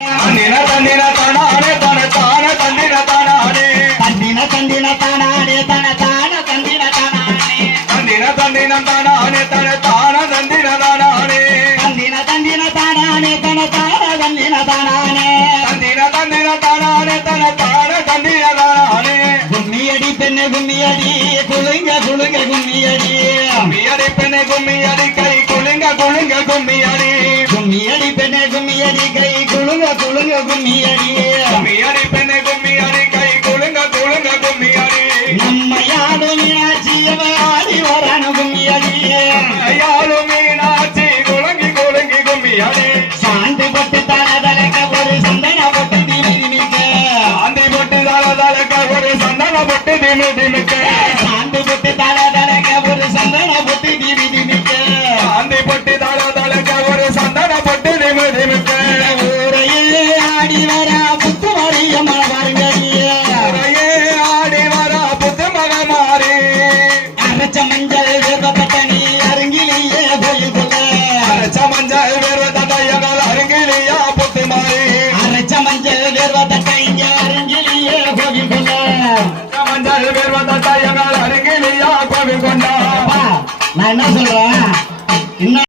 தந்தின தந்தின தானானே தன தான தந்தின தானானே தந்தின தந்தின தானானே தன தான தந்தின தானானே தந்தின தந்தின தானானே தன தான தந்தின தானானே தந்தின தந்தின தானானே தன தான தந்தின தானானே தந்தின தந்தின தானானே தன தான தந்தின தானானே கும்மியடி பெண்ணே கும்மியடி குலுங்க குலுங்க கும்மியடி கும்மியடி பெண்ணே கும்மியடி கை குலுங்க குலுங்க கும்மியடி கும்மியடி பெண்ணே கும்மியடி கை குலுங்க குலுங்க கும்மியடி கும்மியடி பெண்ணே கும்மியடி கை குலுங்க குலுங்க கும்மியடி நம்மையாடு மீனாட்சியவ ஆடி வரான கும்மியடி ஐயாலு மீனாட்சி குலுங்கி குலுங்கி கும்மியடி சாந்தி பட்டு தலதலக்க ஒரு சந்தன பட்டு திமி திமிக்க ஆந்தி பொட்டு தலதலக்க ஒரு சந்தன பொட்டு திமி திமிக்க சாந்தி பட்டு தலதலக்க ஒரு சந்தன பட்டு திமி திமிக்க ஆந்தி பொட்டு தலதலக்க ஒரு சந்தன பொட்டு திமி திமிக்க ஊரையே ஆடி வர புத்து மறியம்மன் வருங்கடிய ஊரையே ஆடி வர புத்து மகமாரி அரைச்ச மஞ்சள் வேர்வத்தனி அருங்கிலேயே கோயில் கொள்ள அரைச்ச மஞ்சள் வேர்வதடையங்கள் அருங்கிலியா புத்து மாறி அரைச்ச மஞ்சள் வேர்வத்தனை அருங்கிலேயே கோயில் கொள்ள மஞ்சள் வேர்வதடையங்கள் அருங்கிலியா கோவில் கொண்டா நான் என்ன சொல்றேன் இன்னும்